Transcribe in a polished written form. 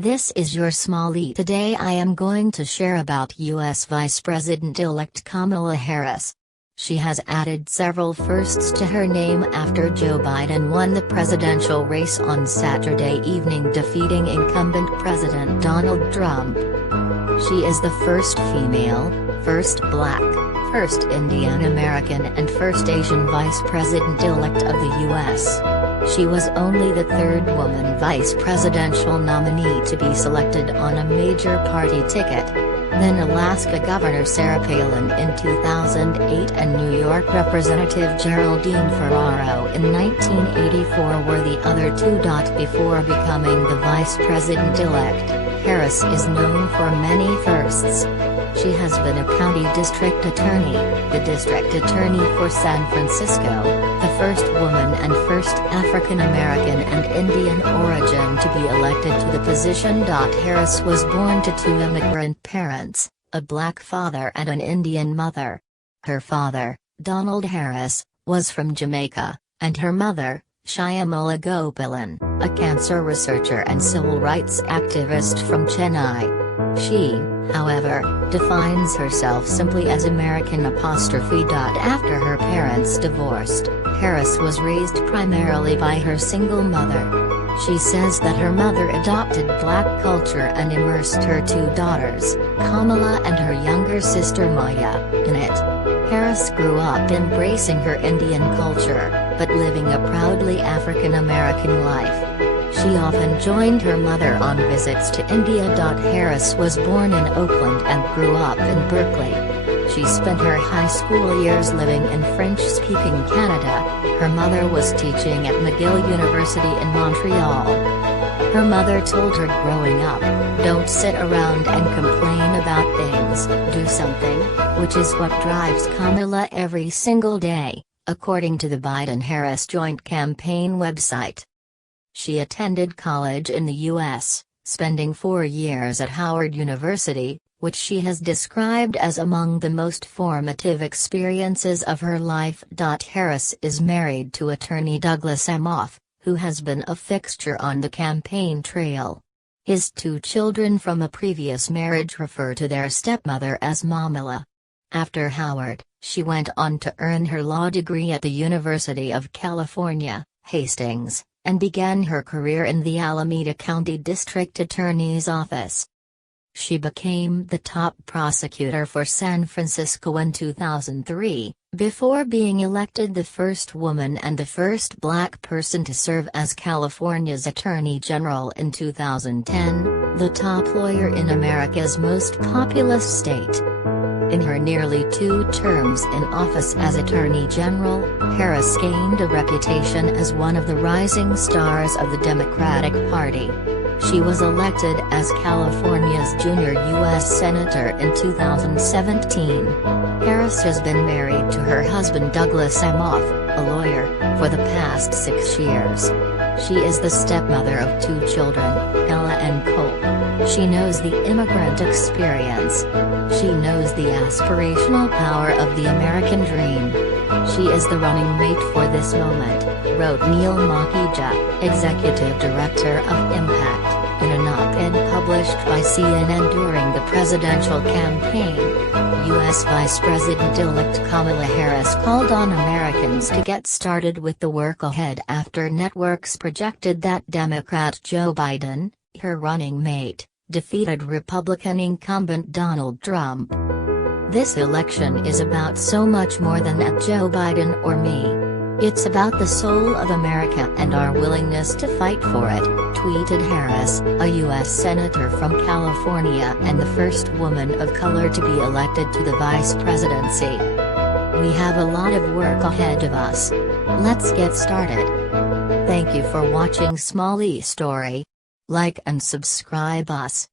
This is your Smalley. Today I am going to share about U.S. Vice President-elect Kamala Harris. She has added several firsts to her name after Joe Biden won the presidential race on Saturday evening, defeating incumbent President Donald Trump. She is the first female, first black, first Indian American and first Asian Vice President-elect of the U.S. She was only the third woman vice presidential nominee to be selected on a major party ticket. Then Alaska Governor Sarah Palin in 2008 and New York Representative Geraldine Ferraro in 1984 were the other two. Before becoming the vice president-elect, Harris is known for many firsts. She has been a county district attorney, the district attorney for San Francisco, the first woman and first African American and Indian origin to be elected to the position. Harris was born to two immigrant parents, a black father and an Indian mother. Her father, Donald Harris, was from Jamaica, and her mother, Shyamala Gopalan, a cancer researcher and civil rights activist from Chennai. She, however, defines herself simply as American apostrophe. After her parents divorced, Harris was raised primarily by her single mother. She says that her mother adopted black culture and immersed her two daughters, Kamala and her younger sister Maya, in it. Harris grew up embracing her Indian culture, but living a proudly African American life. She often joined her mother on visits to India. Harris was born in Oakland and grew up in Berkeley. She spent her high school years living in French-speaking Canada. Her mother was teaching at McGill University in Montreal. Her mother told her growing up, "Don't sit around and complain about things, do something," which is what drives Kamala every single day, according to the Biden-Harris joint campaign website. She attended college in the U.S., spending 4 years at Howard University, which she has described as among the most formative experiences of her life. Harris is married to attorney Douglas Emhoff, who has been a fixture on the campaign trail. His two children from a previous marriage refer to their stepmother as Mamala. After Howard, she went on to earn her law degree at the University of California, Hastings, and began her career in the Alameda County District Attorney's Office. She became the top prosecutor for San Francisco in 2003, before being elected the first woman and the first black person to serve as California's Attorney General in 2010, the top lawyer in America's most populous state. In her nearly 2 terms in office as Attorney General, Harris gained a reputation as one of the rising stars of the Democratic Party. She was elected as California's junior U.S. Senator in 2017. Harris has been married to her husband Douglas Emhoff, a lawyer, for the past 6 years. She is the stepmother of 2 children, Ella and Cole. She knows the immigrant experience. She knows the aspirational power of the American dream. She is the running mate for this moment, wrote Neil Makija, executive director of Impact, in an op-ed published by CNN during the presidential campaign. U.S. Vice President-elect Kamala Harris called on Americans to get started with the work ahead after networks projected that Democrat Joe Biden, her running mate, defeated Republican incumbent Donald Trump. This election is about so much more than at Joe Biden or me. It's about the soul of America and our willingness to fight for it, tweeted Harris, a U.S. Senator from California and the first woman of color to be elected to the vice presidency. "We have a lot of work ahead of us. Let's get started." Thank you for watching Smalley Story. Like and subscribe us.